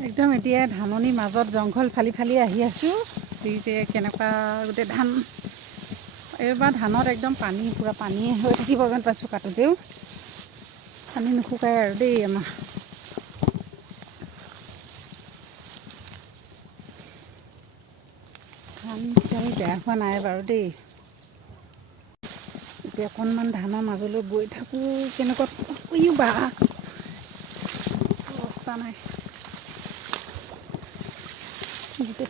একদম এতিয়া ধাননিৰ মাজত জংঘল ফালি ফালি আহি আছোঁ। যে কেনেকুৱা গোটেই ধান এইবাৰ ধানত একদম পানী পূৰা পানীয়ে হৈ থাকিব যেন পাইছোঁ। কাটোতেও পানী নুশুকায় আৰু দেই আমাৰ। ধান তেতিয়ালৈ বেয়া হোৱা নাই বাৰু দেই। এতিয়া অকণমান ধানৰ মাজলৈ গৈ থাকোঁ, কেনেকুৱা বা অৱস্থা নাই। গোটেই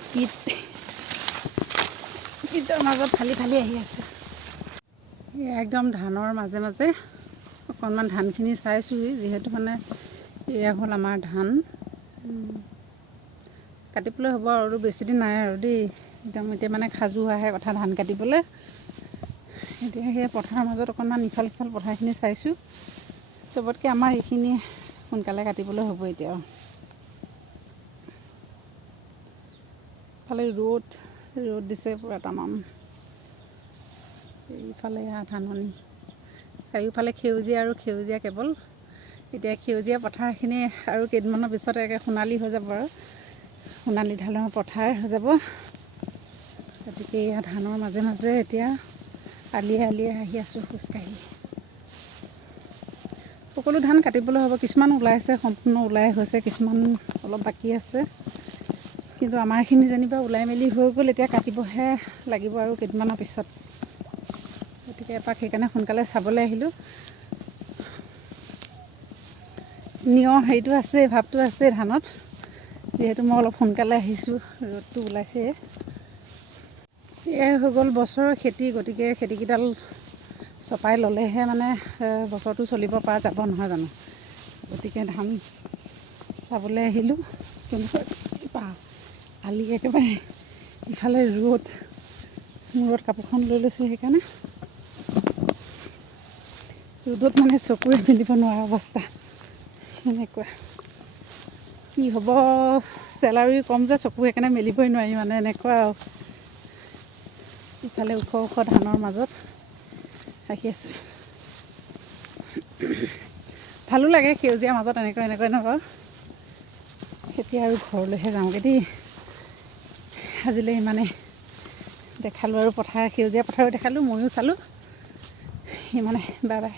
পিতৰ মাজত ফালি ফালি আহি আছোঁ। একদম ধানৰ মাজে মাজে অকণমান ধানখিনি চাইছোঁহি, যিহেতু মানে এয়া হ'ল আমাৰ ধান। কাটিবলৈ হ'ব আৰু বেছিদিন নাই আৰু দেই। একদম এতিয়া মানে খাজুৱাহে কথা ধান কাটিবলৈ। এতিয়া সেই পথাৰৰ মাজত অকণমান ইফাল সিফাল পথাৰখিনি চাইছোঁ। চবতকৈ আমাৰ এইখিনি সোনকালে কাটিবলৈ হ'ব এতিয়া। ইফালে ৰ'দ দিছে পূৰা তামাম। এইফালে ধাননি চাৰিওফালে সেউজীয়া আৰু সেউজীয়া কেৱল। এতিয়া সেউজীয়া পথাৰখিনি আৰু কেইদিনমানৰ পিছত একে সোণালী হৈ যাব আৰু সোণালী ধানৰ পথাৰ হৈ যাব। গতিকে ইয়াত ধানৰ মাজে মাজে এতিয়া আলিয়ে আলিয়ে আহি আছোঁ খোজকাঢ়ি। সকলো ধান কাটিবলৈ হ'ব। কিছুমান ওলাইছে, সম্পূৰ্ণ ওলাই হৈছে, কিছুমান অলপ বাকী আছে। কিন্তু আমাৰখিনি যেনিবা ওলাই মেলি হৈ গ'ল। এতিয়া কাটিবহে লাগিব আৰু কেইদিনমানৰ পিছত। গতিকে এপাক সেইকাৰণে সোনকালে চাবলৈ আহিলোঁ। হেৰিটো আছে, ভাৱটো আছে ধানত, যিহেতু মই অলপ সোনকালে আহিছোঁ। ৰ'দটো ওলাইছে। এয়াই হৈ গ'ল বছৰৰ খেতি। গতিকে খেতিকেইডাল চপাই ল'লেহে মানে বছৰটো চলিব পৰা যাব, নহয় জানো? গতিকে ধান চাবলৈ আহিলোঁ। কেনেকুৱা আলি একেবাৰে ইফালে ৰ'দ, মূৰত কাপোৰখন লৈ লৈছোঁ। সেইকাৰণে ৰ'দত মানে চকুৰে পিন্ধিব নোৱাৰা অৱস্থা। এনেকুৱা কি হ'ব, চেলাৰী কম যে চকু সেইকাৰণে মেলিবই নোৱাৰি মানে এনেকুৱা। ইফালে ওখ ওখ ধানৰ মাজত আহি আছোঁ। ভালো লাগে সেউজীয়াৰ মাজত এনেকুৱা এতিয়া আৰু ঘৰলৈহে যাওঁগৈ দেই। আজিলৈ ইমানে দেখালোঁ আৰু সেউজীয়া পথাৰো দেখালোঁ, ময়ো চালোঁ। ইমানে, বাই বাই।